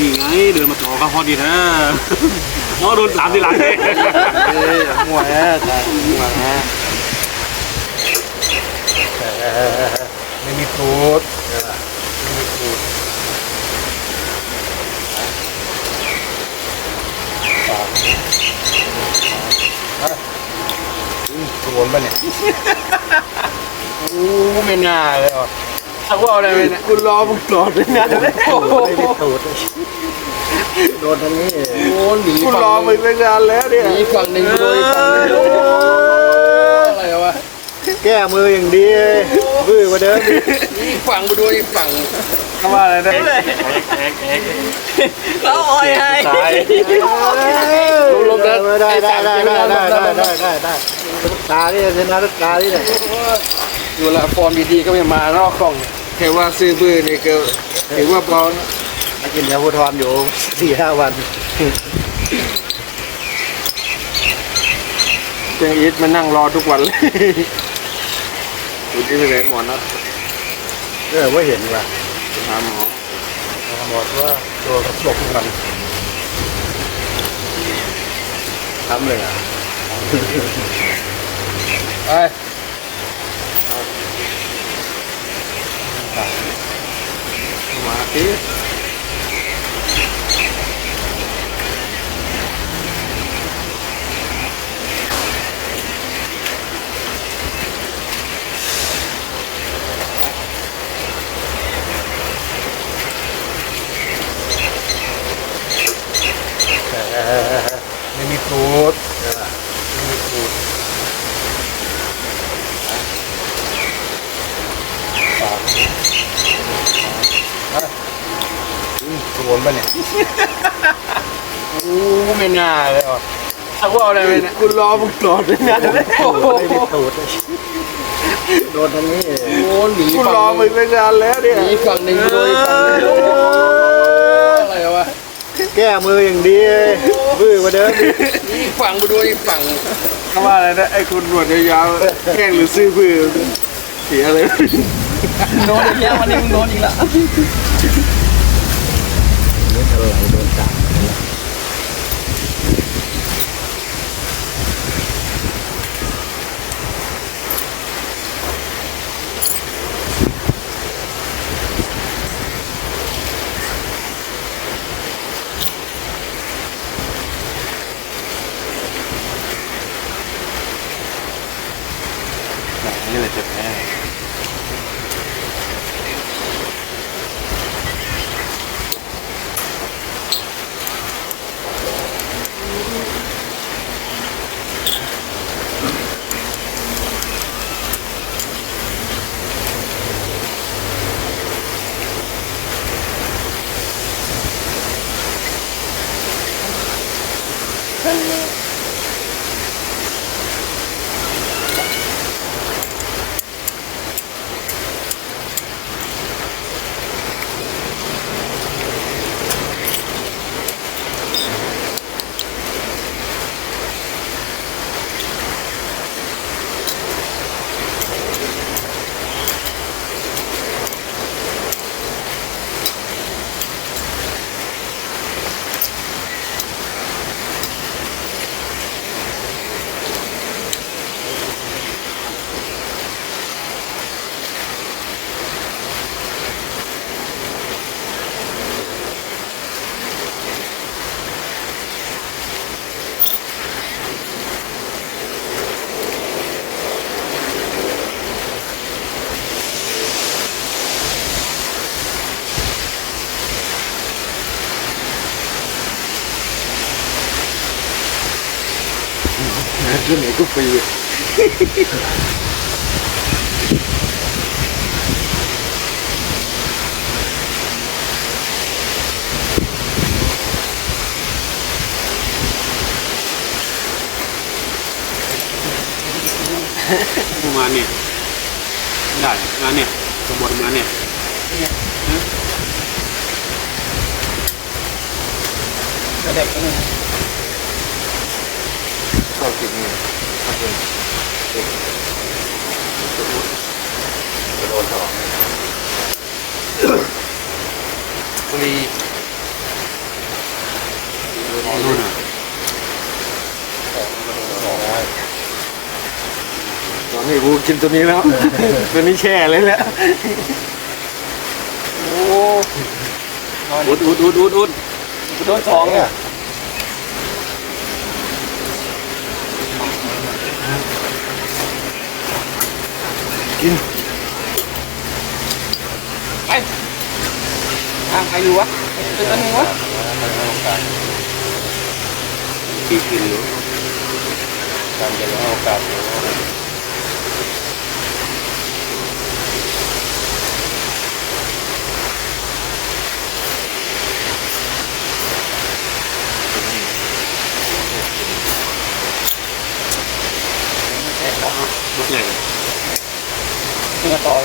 นี่ไงเดินมาต่อก็พอดีนะน้องโดนสามทีหลังเลยเอ้ยหัวแอะหัวแอะไม่มีตูดไม่มีตูดสองเอ้ยโดนปะเนี่ยโอ้ไม่น่าเลยอะ ถ้าว่าอะไรไปเนี่ยคุณรอมึงโดนเป็นงานเลยโอ้โหไม่ได้ตูดโดนทางนี้โอ้หนีคุณฝั่งรอมึงตั้งนานแล้วเนี่ยหนีฝั่งหนึ่งโดยฝั่งหนึ่งอะไรวะแก้มืออย่างดีเลยบื้อกว่าเดิมอีกอีกฝั่งไปดูอีกฝั่งเขาว่าอะไรนะแอ๊กแอ๊กแอ๊กแล้วออยให้ตายลงๆได้ได้ได้ได้ได้ได้ได้ได้ได้ตาที่ชนะทุกตาที่เนี่ยอยู่ละฟอร์มดีๆก็ไม่มา นอกกล่องแค่ว่าซื้อบื้อนี่ก็ถือว่าเบานะมากินยาพูทอนอยู่สี่ห้าวันเจงอีทมานั่งรอทุกวันเลยดูที่ไปไหนหมอนะเออว่าเห็นว่ะหาหมอหมดว่าตัวกระปกมันทำเลยอะไป तो वहाँ पे ถ้าว่าอะไรไปเนี่ยคุณรอมึงโดนเป็นงานเลยโอ้โหไม่ได้ตูดโดนทางนี้โอ้หนีคุณฝั่งรอหมึนึ่งตั้งนานแล้วเนี่ยหนีฝั่งหนึ่งโดยฝั่งหนึ่งอะไรวะแก้มืออย่างดีเลยบื้อกว่าเดิมอีกอีกฝั่งไปดูอีกฝั่งเขาว่าอะไรนะไอ้คนหนวดยาวๆแกล้งหรือซื้อบื้อเสียเลยโดนอีกแล้ววันนี้มึงโดนอีกแล้ว জন্যে Madun iku piye? Mana? Enggak, mana? Kebor mana? Iya. Hmm? ชอบกินนี่ชอบกนเด็กสุดรุ่นะโดดสองพอดีรุ่นตอนนี้กูกินตัวนี้แล้ว ตัวนี้แช่เลยแล้วโอ้อุดอุดอุดอุดอุดโดนสองเนี่ย ไปทางใครอยู่วะเป็นตัวหนึงวะ ปีกินอยู่ การจะเอาโอกาส หมดเลย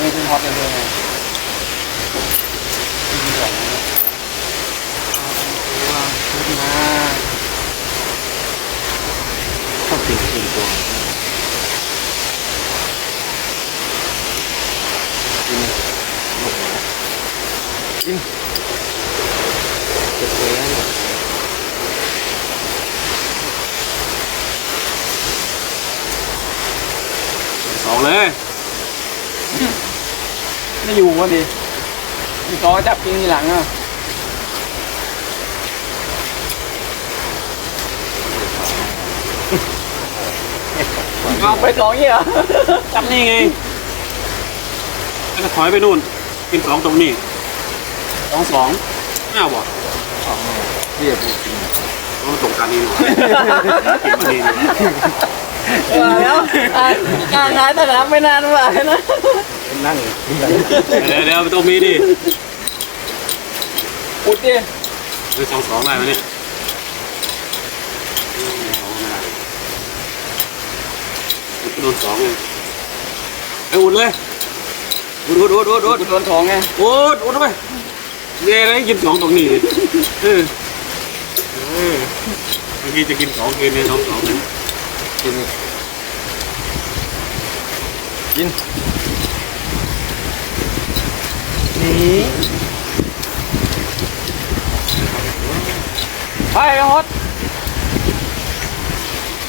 นี่ก็ต่อยังไม่ถึงฮอตเลยเลยไงดีกว่านะเอาตัวมา ชอบกินกินตัว จะเสีย สองเลย ไม่อยู่วะดิมี กอจับจริงทีหลังอะเอาไปสองเหี้ยเหรอจับนี่ไงแล้วก็ถอยไปนู่น กินสองตรงนี้สองสองไม่เอาบ่เรียบกูกินต้องตรงกันนี่หน่อยกินมาดีหน่อยว่าแล้วอะการงานสนามไม่นานว่านะนั่งเดี๋ยวเดี๋ยวตรงนี้ดิ อุดดิหรือสองสองได้ไหมเนี่ยอืมสองไม่ได้อุดโดนสองเลยไอ้อุดเลยอุดอุดอุดอุดอุดอุดโดนสองไงอุดอุดเข้าไปเดี๋ยวอะไรกินสองตรงนี้ดิเออเออเมื่อกี้จะกินสองคืนเนี่ยสองสองเนี่ยกินนี่กิน ไปฮอต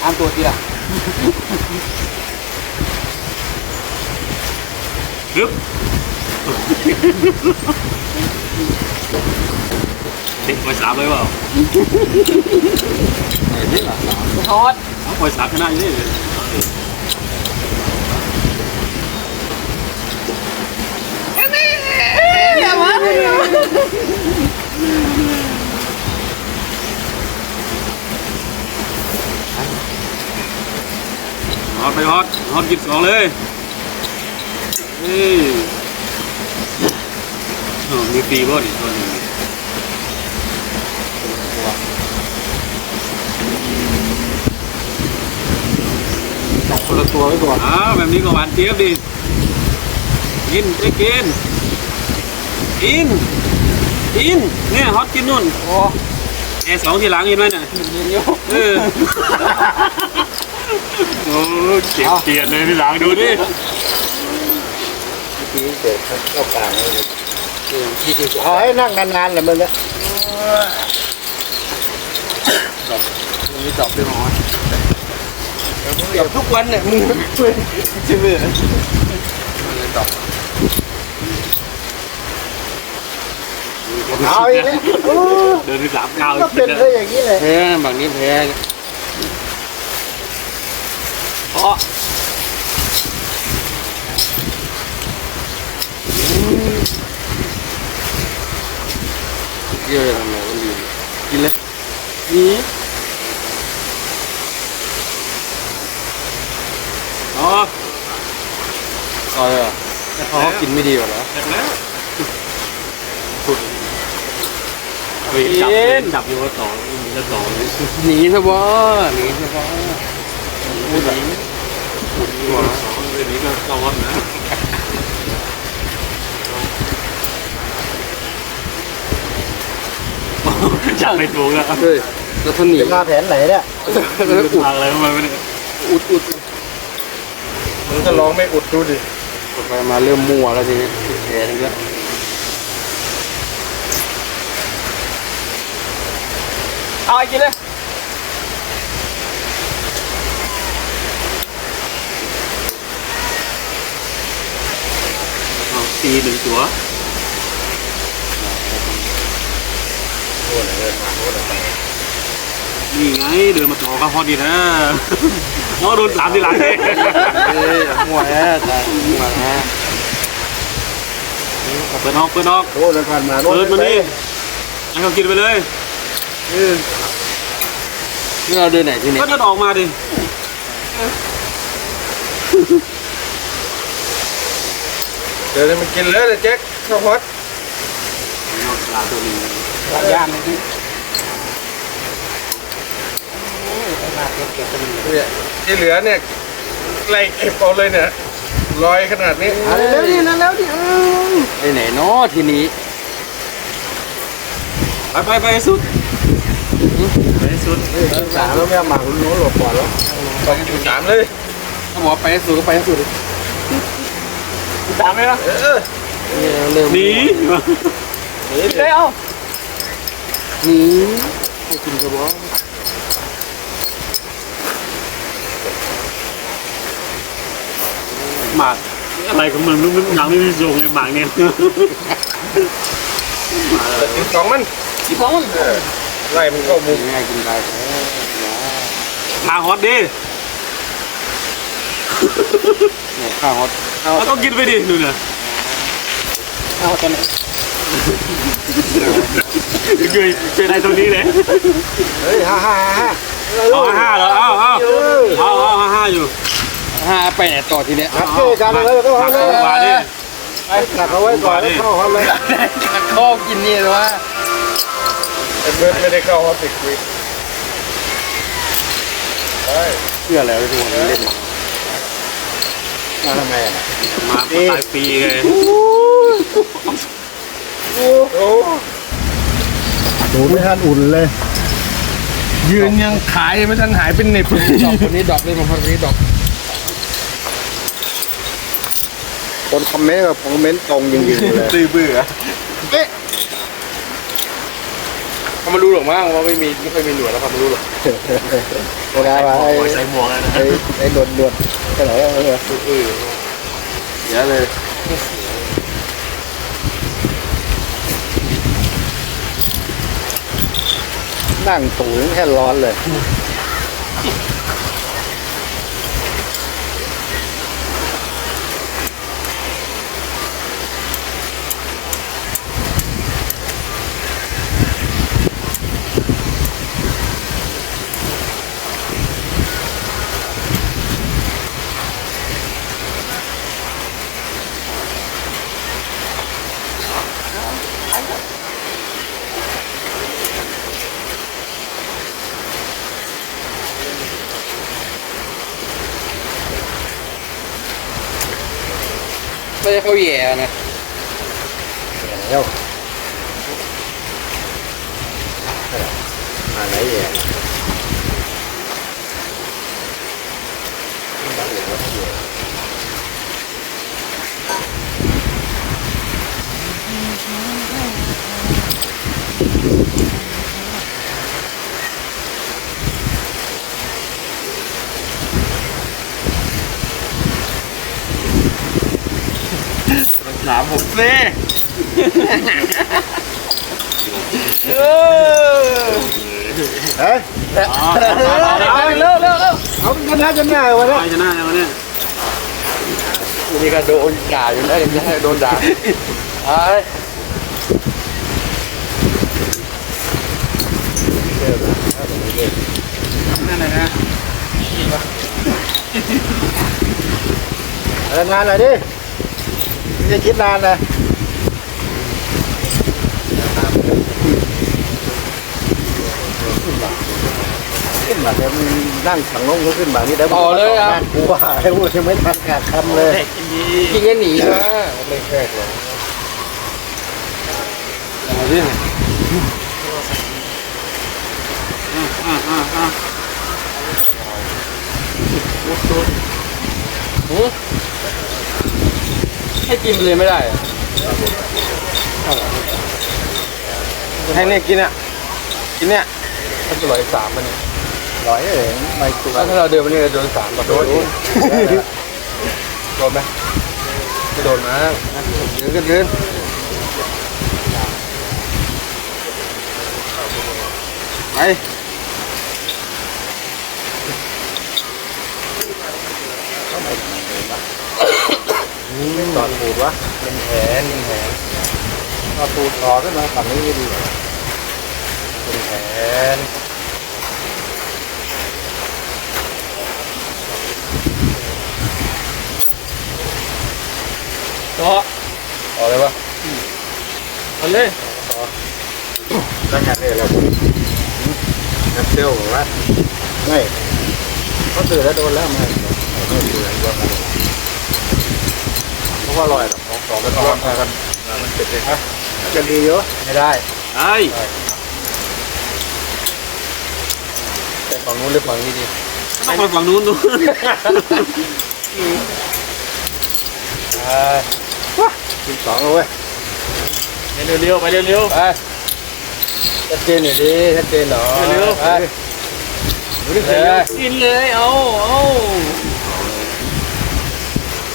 ตามตัวทีละฮึบติดปล่อยสามเลยเปล่าไหนนี่ล่ะฮอตเอาปล่อยสามชนะอยู่นี่เลยอย่ามา ฮอตไปฮอตฮอตกินสองเลยนี่อ๋อมีปีบ่ดิตัวนี้จับคนละตัวไว้ก่อนอ้าวแบบนี้ก็หวานเจี๊ยบดิกินไปกินกินกินเนี่ยฮอตกินนู่นโอ้แอร์สองทีหลังเห็นไหมเนี่ยยืนยืนอยู่เออ โอ้เจ็บเกียดเลยทีหลังดูดิทีเด็กเข้ากลางเลยพี่กินเอาให้นั่งนานๆเลยมึงเนี่ยมีจับด้วยหรอเดี๋ยวทุกวันเนี่ยมึงชื่อมันเลยจับเอาอีกแล้วโอ้เดินที่สามเก้าก็เป็นได้อย่างนี้เลยแพ้บางนี้แพ้เพราะเยอะทำไมมันดีกินเลยนี่อ๋อซอยอะแต่เขากินไม่ดีกว่าเหรอเสร็จแล้วสุดจับจับอยู่ว่าต่อมีจะต่อเลยหนีซะบ่หนีซะบ่ จับไม่ถูกอะเฮ้ยแล้วท่หนีจะมาแผนไหนเนี่ยแล้วอุดทางอะไรเข้มาไม่ได้อุดอุดมึงจะร้องไม่อุดดูดิอุดไปมาเริ่มมัวแล้วทีนี้แผลนี่แล้วเอาไปกินเลยตีหนึ่งตัว นมาโอ้ยไปนี่ไงเดินมาต่อก็พอดีนะน้องโดนสามทีหลังเลยเฮ้ยมั่วแอ่แต่มั่วแอ่เปิดนอกเปิดนอกโอ้ยเดินผ่านมาโน่เปิดมานี่ให้เขากินไปเลยนี่เราเดินไหนที่นี่ก็เดินออกมาดิเดินมันกินเลยแจ็คข้าวฮอตลาตัวนี้ย่าน นี่เนี่ยที่เหลือเนี่ยไล่เก็บเอาเลยเนี่ยลอยขนาดนี้เอาเร็วๆนี่นั่นแล้วดิเออไปไหนเนาะทีนี้ไปไปไปให้สุดไปให้สุดเฮ้ยสามแล้วแม่หมากโน้นหลบก่อนแล้วสองจุดสามเลยถ้าบอกไปให้สุดก็ไปให้สุดเลยตามไหมล่ะเออเร็วหนีหนีเฮ้ยเอาหนีให้กินกระบอก หมากอะไรของมึงมึงยังไม่มีทรงเลยหมากเนี่ยกินสองมันอีพองมันเออไล่มันเข้ามุมง่ายกินได้หมาฮอตดิเนี่ยข้าวฮอตเราต้องกินไปดิดูเนี่ยเอาตัวนี้เคยเคยได้ตรงนี้เลยเฮ้ยฮ่าฮ่าฮ่าเอาห้าเหรอเอาเอาเอาเอาห้าห้าอยู่ ห้าไปไหนต่อทีเนี้ยขัดเก้กันเลยแล้วก็หมัเอากเลยกว่าดิขัดเอาไว้ก่อนแล้วเข้าฮอตเลยข้อกินนี่เลยว่าเบิร์ดไม่ได้เข้าฮอตติดคุยเชื่อแล้วทุกคนเล่นมาทำไมอะมาตายปีเลยโอ้ดูไม่ทันอุ่นเลย ยืนยังขายไม่ทันหายเป็นเน็บดอกคนนี้ดอกเลยบางคนนี้ดอก คนคอมเมนต์กับคอมเมนต์ตรงจริงๆเลยตีเบื่อเอ๊ะเขามารู้หรอกมั้งว่าไม่มีไม่เคยมีหนวดแล้วเขาไม่รู้หรอกเวลาว่าไอ้ใส่หมวกเลยนะไอ้ไอ้โดนโดนไปไหนอะเออเออเยอะเลยนั่งตูงแค่ร้อนเลย เขาแย่นะแล้วมาไหนแย่ ถามผมสิ เฮ้ยเอาเร็วเร็วเร็วเอาชนะจนได้วะเนี่ยชนะยังเนี่ยนี่ก็โดนด่าอยู่แล้วยังโดนด่าไอ้นั่นแหละนะทำงานหน่อยดิไม่ได้คิดนานนะ ขึ้นมาเดี๋ยวมันนั่งขังลงก็ขึ้นมานี่ได้กูว่าให้พูดยังไม่ทันขาดคำเลยกินก็หนีมาไม่แค่หรอกเอาดิอ่าอ่าอ่าให้กินเลยไม่ได้ให้เนี่ยกินอะ กินเนี่ย ถ้าจะร้อยสามมัน ร้อยเองไม่ตัวถ้าเราเดินไปนี่โดนสามกับโดนโดนไหมกระโดดมายืนกันยืนไปตอนปูดวะเป็นแผนเป็นแผนเอาปูดต่อขึ้นมาฝั่งนี้ก็ดีเป็นแผ นต่อเอาเลยวะเอาเลยแล้วงานเลยเรานับเซลบอกว่าไม่เขาตื่นแล้วโดนแล้วมาไม่ดูแลว่ากันเพราะว่าลอยหรอกของสองเป็นร้อนกันมันเป็นเลยครับจะดีเยอะไม่ได้ไอ้แต่ฝั่งนู้นหรือฝั่งนี้ดีต้องไปฝั่งนู้นดูอ่า สิบสองแล้วเว้ยเร็วๆไปเร็วไปชัดเจนหน่อยดิชัดเจนหน่อยเร็วไปดูดิเร็วๆกินเลยเอาเอา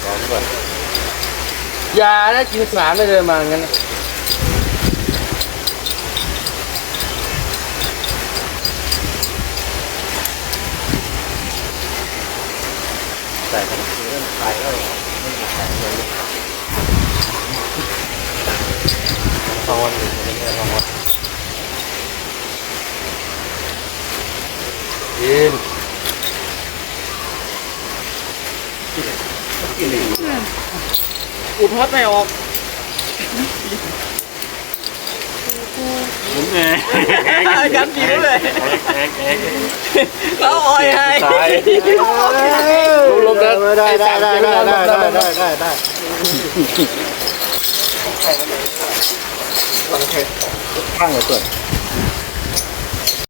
สองก่อนอย่านะกินสามไม่เดินมางั้นนะแต่ทั้งคืนตายแล้วไม่มีแข็งเลย ทองวันหนึ่งไม่ใช่ทองวันกินอุดฮอตไม่ออกผมแหมกันผิวเลยเขาอ่อยให้ตายลงได้ได้ได้ได้ได้ได้ได้ได้ได้ ข้างเลยเปิด